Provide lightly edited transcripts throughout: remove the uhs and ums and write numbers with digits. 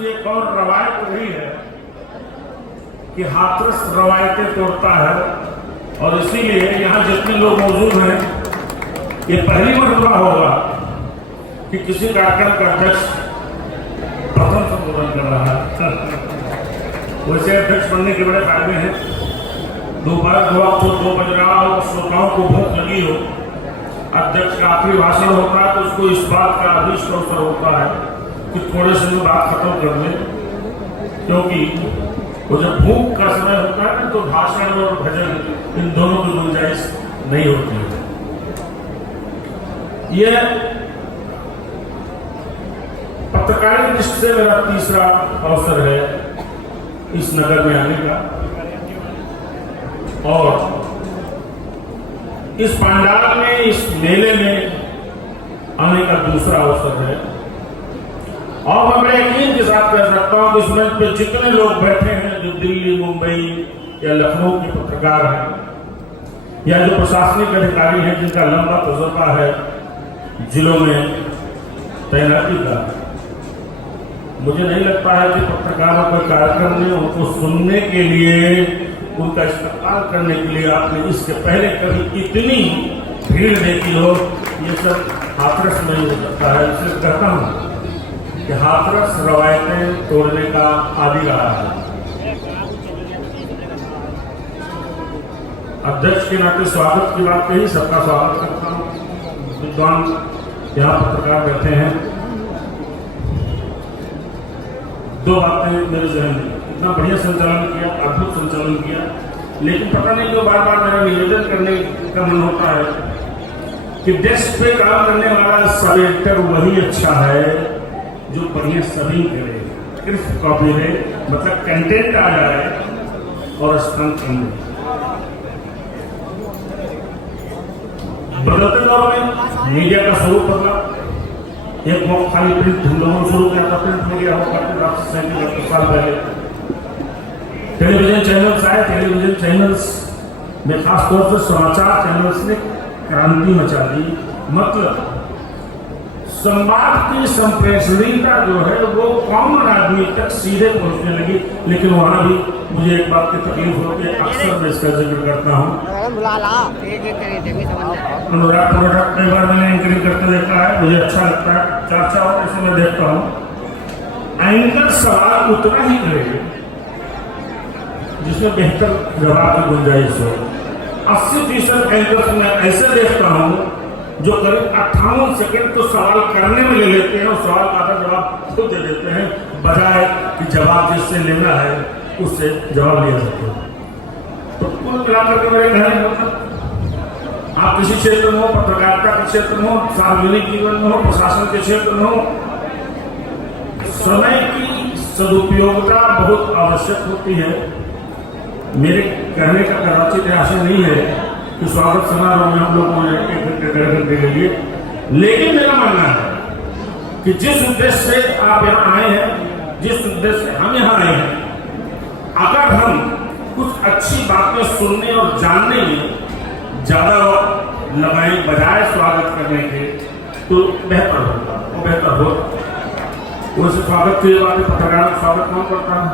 की एक और रवायत रही है कि हाथरस रवायतें तोड़ता है, और इसीलिए यहाँ जितने लोग मौजूद हैं, ये पहली मर्तबा होगा कि किसी कार्यक्रम का अध्यक्ष प्रथम संबोधन कर रहा है। वैसे अध्यक्ष बनने के बड़े फायदे हैं। दोपहर 2 बज रहा हो, श्रोताओं को भूख लगी हो, अध्यक्ष का आखिरी भाषण होता है तो उसको इस बात का अभीष्ट अवसर होता है कि थोड़े से में बात खत्म कर ले, क्योंकि वो जब भूख का समय होता है तो भाषण और भजन इन दोनों की गुंजाइश नहीं होती है। यह पत्रकारिता दृष्टि से मेरा तीसरा अवसर है इस नगर में आने का, और इस पंडाल में, इस मेले में आने का दूसरा अवसर है। और मैं बड़े यकीन के साथ कह सकता हूं कि इस मंच पे जितने लोग बैठे हैं, जो दिल्ली, मुंबई या लखनऊ के पत्रकार हैं, या जो प्रशासनिक अधिकारी हैं जिनका लंबा तजुर्बा है जिलों में तैनाती का, मुझे नहीं लगता है कि पत्रकारों के कार्यक्रम में उनको सुनने के लिए, उनका इस्तेमाल करने के लिए आपने इसके पहले कभी इतनी भीड़ देखी हो। ये सब हाथरस में हो सकता है। इसलिए कहता हूं कि हाथरस रवायतें तोड़ने का आदि रहा है। अध्यक्ष के नाते स्वागत की बात कही, सबका स्वागत करता हूं। विद्वान यहाँ पत्रकार बैठे हैं। दो बातें मेरे जहन में, इतना बढ़िया संचालन किया, अद्भुत संचालन किया, लेकिन पता नहीं क्यों बार बार मेरा निवेदन करने का मन होता है कि डेस्क पे काम करने वाला सब एडिटर वही अच्छा है जो बढ़िया सभी करे, सिर्फ कॉपी है, मतलब कंटेंट आ जाए और स्थान कम दे। बदलते दौर में मीडिया का स्वरूप बदला। एक मौका खाली प्रिंट हम लोगों ने शुरू किया था, प्रिंट मीडिया हो करते 37 साल पहले टेलीविजन चैनल्स आए। टेलीविजन चैनल्स में खासतौर से समाचार चैनल्स ने क्रांति मचा दी। मतलब संवाद की संप्रेषणीयता जो है वो कॉमन आदमी तक सीधे पहुंचने लगी। लेकिन वहां भी मुझे एक बात की तकलीफ होती है, अक्सर मैं इसका जिक्र करता हूँ। अनुराग कई बार मैंने एंकरिंग करते देखा है, मुझे अच्छा लगता है, चर्चा हो ऐसे मैं देखता हूँ। एंकर सवाल उतना ही करे जिसमें बेहतर जवाब की गुंजाइश हो। 80% एंकर्स में ऐसे देखता हूँ जो करीब 58 सेकंड तो सवाल करने में ले लेते हैं और सवाल का जवाब खुद दे देते हैं, बजाय कि जवाब जिससे लेना है उससे जवाब लिया जाता है। तो कुल मिलाकर के मेरे कहने का मतलब, आप किसी क्षेत्र में हो, पत्रकारिता के क्षेत्र में हो, सार्वजनिक जीवन में हो, प्रशासन के क्षेत्र में हो, समय की सदुपयोगिता बहुत आवश्यक होती है। मेरे कहने का कदाचित आशय नहीं है कि स्वागत समारोह में हम लोगों ने 1 घंटे 1.5 घंटे ले लिए, लेकिन मेरा मानना है कि जिस उद्देश्य से आप यहाँ आए हैं, जिस उद्देश्य से हम यहाँ आए हैं, अगर हम कुछ अच्छी बातें सुनने और जानने में ज्यादा लगाएं बजाय स्वागत करने के, तो बेहतर होगा। वो बेहतर हो वैसे स्वागत की बातें पत्रकार स्वागत कौन करता है?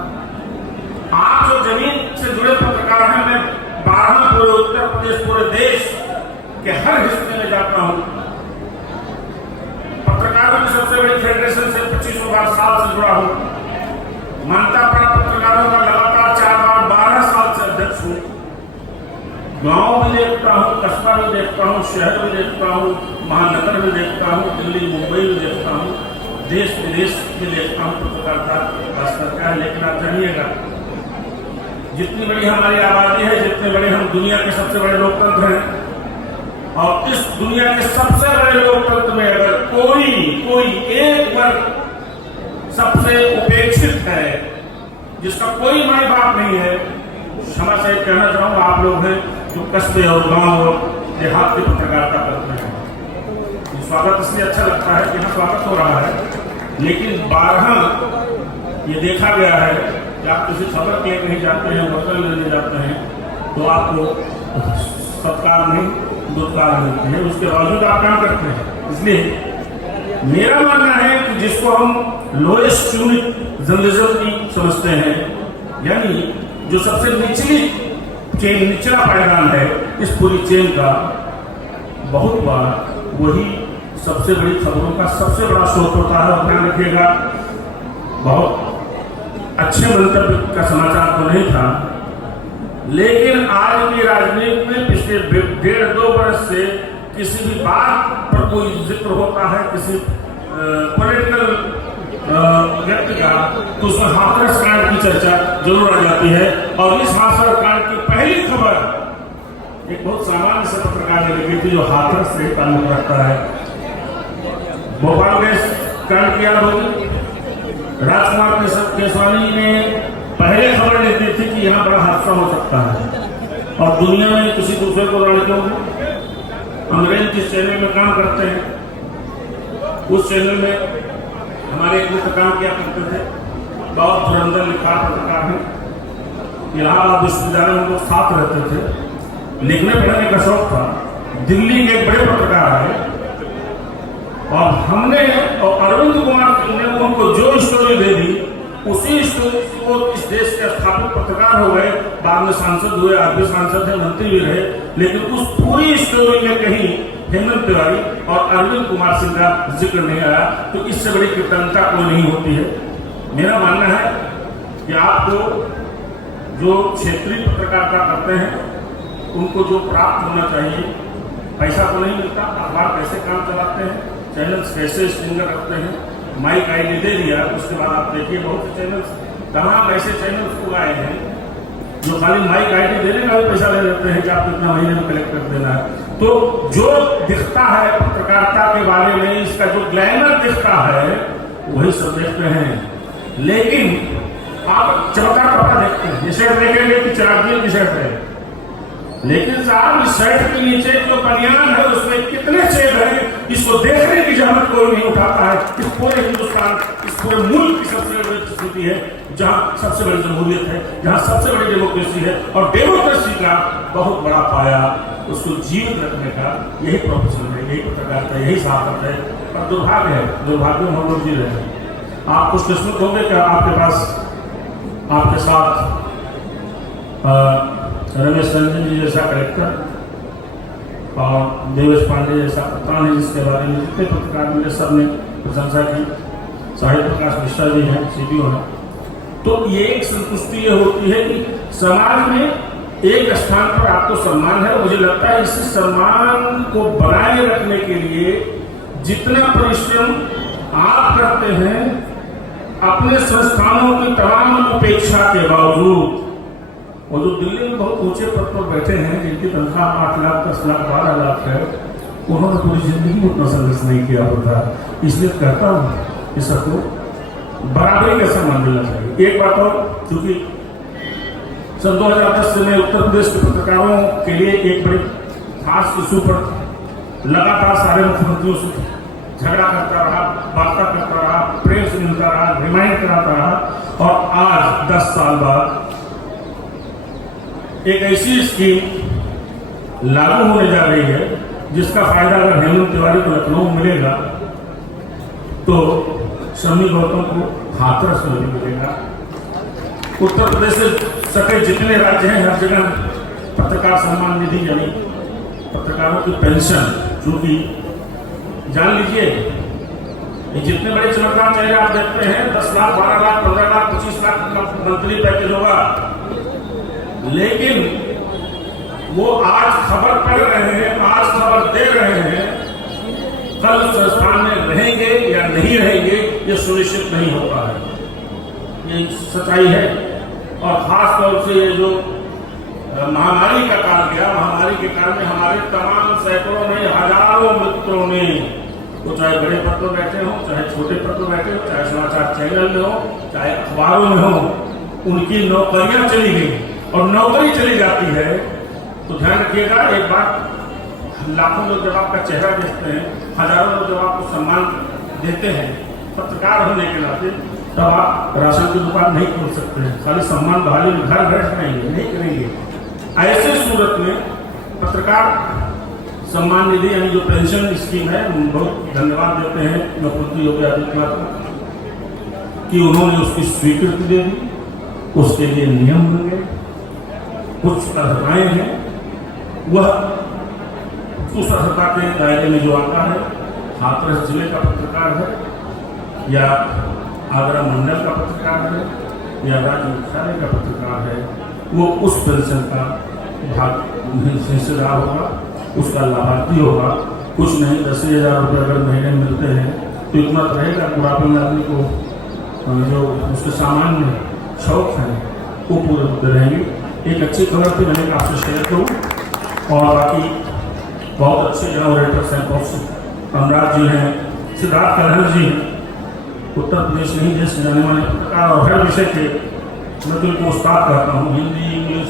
आप जो जमीन से जुड़े पत्रकार हैं, मैं 12 पूरे उत्तर प्रदेश, पूरे देश के हर हिस्से में जाता हूं। पत्रकारों की सबसे बड़ी फेडरेशन से 25 साल से जुड़ा हूं। मान्यता प्राप्त पत्रकारों का लगातार 12 साल से अध्यक्ष हूं। गांव भी देखता हूं, कस्बा भी देखता हूं, शहर भी देखता हूं, महानगर भी देखता हूं, दिल्ली मुंबई भी देखता हूं, देश विदेश में देखता हूं पत्रकारिता वास्तव क्या है। लेकिन आप जानिएगा, जितनी बड़ी हमारी आबादी है, जितने बड़े हम दुनिया के सबसे बड़े लोकतंत्र हैं, और इस दुनिया के सबसे बड़े लोकतंत्र में अगर कोई एक वर्ग सबसे उपेक्षित है, जिसका कोई माई बाप नहीं है, क्षमा से कहना चाहूंगा, आप लोग हैं जो कस्बे और गांव और देहात की पत्रकारिता करते हैं। स्वागत इसलिए अच्छा लगता है कि यहाँ स्वागत हो रहा है, लेकिन 12 ये देखा गया है कि आप किसी खबर के लिए कहीं जाते हैं, होटल लेने जाते हैं, तो आपको सत्कार नहीं, दुत्कार मिलती है, उसके बावजूद आप काम करते हैं। इसलिए मेरा मानना है कि जिसको हम लोएस्ट यूनिट जर्नलिज्म की समझते हैं, यानी जो सबसे निचली चेन, निचला पायदान है इस पूरी चेन का, बहुत बार वही सबसे बड़ी खबरों का सबसे बड़ा स्रोत होता है। और ध्यान रखिएगा, बहुत अच्छे मंतव्य का समाचार तो नहीं था, लेकिन आज की राजनीति में पिछले 1.5-2 वर्ष से किसी भी बात पर कोई जिक्र होता है, किसी पॉलिटिकल व्यक्ति का, तो उसमें हाथरस कांड की चर्चा जरूर आ जाती है। और इस हाथरस कांड की पहली खबर एक बहुत सामान्य से पत्रकार ने लिखी थी जो हाथरस से ताल्लुक रखता है। भोपाल गैस कांड की याद होगी, राजकुमार केसवानी ने पहले खबर लिखी थी कि यहाँ बड़ा हादसा हो सकता है, और दुनिया में किसी दूसरे को लड़कियों अंग्रेज जिस चैनल में काम करते हैं, उस चैनल में हमारे एक मित्र काम किया करते थे, बहुत धुरंधर लिखार पत्रकार हैं। इलाहाबाद विश्वविद्यालय में लोग साथ रहते थे, लिखने पढ़ने का शौक था। दिल्ली के एक बड़े पत्रकार है, और हमने और अरविंद कुमार ने उनको जो स्टोरी दे दी, उसी स्टोरी को इस देश के स्थापित पत्रकार हो गए, बाद में सांसद हुए, आज भी सांसद है, मंत्री भी रहे, लेकिन उस पूरी स्टोरी में कहीं हेमंत तिवारी और अरविंद कुमार सिंह का जिक्र नहीं आया। तो इससे बड़ी कृतज्ञता कोई नहीं होती है। मेरा मानना है कि आपको जो क्षेत्रीय पत्रकारिता करते हैं उनको जो प्राप्त होना चाहिए, पैसा तो नहीं मिलता, अखबार कैसे काम चलाते हैं, चैनल्स कैसे स्ट्रिंगर रखते हैं, माइक आईडी दे दिया, उसके बाद आप देखिए बहुत से चैनल्स, तमाम ऐसे चैनल्स उगाए हैं जो खाली माइक आईडी देने का भी पैसा ले लेते हैं कि आपको इतना महीने में कलेक्ट कर देना है। तो जो दिखता है पत्रकारिता के बारे में, इसका जो ग्लैमर दिखता है वही सब देखते हैं, लेकिन आप चमकदार कपड़ा देखते हैं, ये शर्ट देखेंगे कि चिरागियों की शर्ट है, लेकिन साहब इस शर्ट के नीचे जो बनियान है उसमें कितने छेद हैं, इसको देखने की जहमत कोई नहीं उठाता है। इस पूरे हिंदुस्तान, इस पूरे मुल्क की सबसे बड़ी स्थिति है, जहां सबसे बड़ी जमहूरियत है, जहां सबसे बड़ी डेमोक्रेसी है, और डेमोक्रेसी का बहुत बड़ा पाया उसको जीवित रखने का यही प्रोफेशन है, यही पत्रकारिता, यही साहब है। और दुर्भाग्य है, दुर्भाग्य में हम लोग जी रहे हैं। आप खुशकिस्मत होंगे कि आपके पास, आपके साथ रमेश रंजन जी जैसा कलेक्टर और देवेश पांडे जैसा कप्तान है, जिसके बारे में जितने पत्रकार मिले सब ने प्रशंसा की, साहित्य प्रकाश मिश्रा जी हैं, CPO हैं। तो ये एक संतुष्टि ये होती है कि समाज में एक स्थान पर आपको सम्मान है। मुझे लगता है इस सम्मान को बनाए रखने के लिए जितना परिश्रम आप करते हैं, अपने संस्थानों की तमाम उपेक्षा के बावजूद, और जो दिल्ली में बहुत ऊंचे पद पर बैठे हैं, जिनकी तनख्वाह 8 लाख 10 लाख 12 लाख है, उन्होंने पूरी जिंदगी में उतना संघर्ष नहीं किया होता। इसलिए कहता हूँ कि सबको बराबरी का सम्मान मिलना चाहिए। एक बात और, क्योंकि सन 2010 से मैं उत्तर प्रदेश के पत्रकारों के लिए एक बड़े खास इशू पर लगातार सारे मुख्यमंत्रियों से झगड़ा करता रहा, वार्ता करता रहा, प्रेम से मिलता रहा, रिमाइंड कराता रहा, और आज 10 साल बाद एक ऐसी स्कीम लागू होने जा रही है जिसका फायदा अगर हेमंत तिवारी को लखनऊ मिलेगा तो शम्मी गौतम को हाथरस में भी मिलेगा। उत्तर प्रदेश से सटे जितने राज्य हैं हर जगह पत्रकार सम्मान निधि यानी पत्रकारों की पेंशन, चूंकि जान लीजिए ये जितने बड़े चमकदार चेहरे आप देखते हैं, 10 लाख 12 लाख 15 लाख 25 लाख का मंथली पैकेज होगा, लेकिन वो आज खबर पढ़ रहे हैं, आज खबर दे रहे हैं, कल संस्थान में रहेंगे या नहीं रहेंगे ये सुनिश्चित नहीं होता है। ये सच्चाई है। और खास तौर से ये जो महामारी का काल गया, महामारी के काल में हमारे तमाम सैकड़ों ने, हजारों मित्रों ने, वो चाहे बड़े पद पर बैठे हों, चाहे छोटे पद पर बैठे हों, चाहे समाचार चैनल में हो, चाहे अखबारों में हो, उनकी नौकरियां चली गई। और नौकरी चली जाती है तो ध्यान रखिएगा एक बात, लाखों लोग जब आपका चेहरा देखते हैं, हजारों लोग जब आपको सम्मान देते हैं पत्रकार होने के नाते, तब आप राशन की दुकान नहीं खोल सकते हैं, खाली सम्मान बहाली में घर बैठ रहेंगे, नहीं करेंगे। ऐसे सूरत में पत्रकार सम्मान निधि यानी जो पेंशन स्कीम है, हम बहुत धन्यवाद देते हैं मुख्यमंत्री योगी आदित्यनाथ को कि उन्होंने उसकी स्वीकृति दे दी, उसके लिए नियम बन गए। कुछ अर्हताएं हैं, वह उस अर्हता के दायरे में जो आता है, हाथरस जिले का पत्रकार है या आगरा मंडल का पत्रकार है या राज्य मुख्यालय का पत्रकार है, वो उस पेंशन का हिस्सेदार होगा, उसका लाभार्थी होगा। कुछ नहीं, 10,000 रुपये अगर महीने में मिलते हैं तो इतना तो रहेगा, बुढ़ापे में आदमी को जो उसके सामान्य शौक हैं वो पूरे होते रहेंगे। एक अच्छी खबर थी, मैंने आपसे शेयर करूँ। और बाकी बहुत अच्छे इनोवेटर्स हैं, बहुत अनुराग जी हैं, सिद्धार्थ कलहर जी हैं, उत्तर प्रदेश नहीं देश से जाने वाले पत्रकार और हर विषय के मैं तो इनको उस्ताद कहता हूँ। हिंदी, इंग्लिश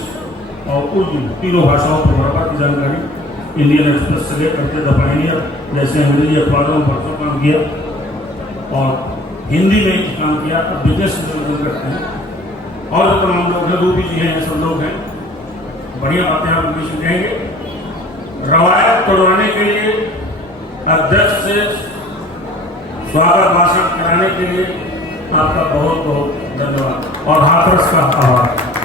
और उर्दू तीनों भाषाओं पर बराबर की जानकारी। इंडियन एक्सप्रेस से लेकर के द पायनियर जैसे अंग्रेजी अखबारों में परसों काम किया और हिंदी में काम किया, अब बिजनेस में करते हैं। और जो तमाम लोग हैं, रूबी जी हैं, सब लोग हैं, बढ़िया बातें आप उनकी से कहेंगे। रवायत तोड़वाने के लिए अध्यक्ष से स्वागत भाषण कराने के लिए आपका बहुत बहुत धन्यवाद और हाथरस का आभार।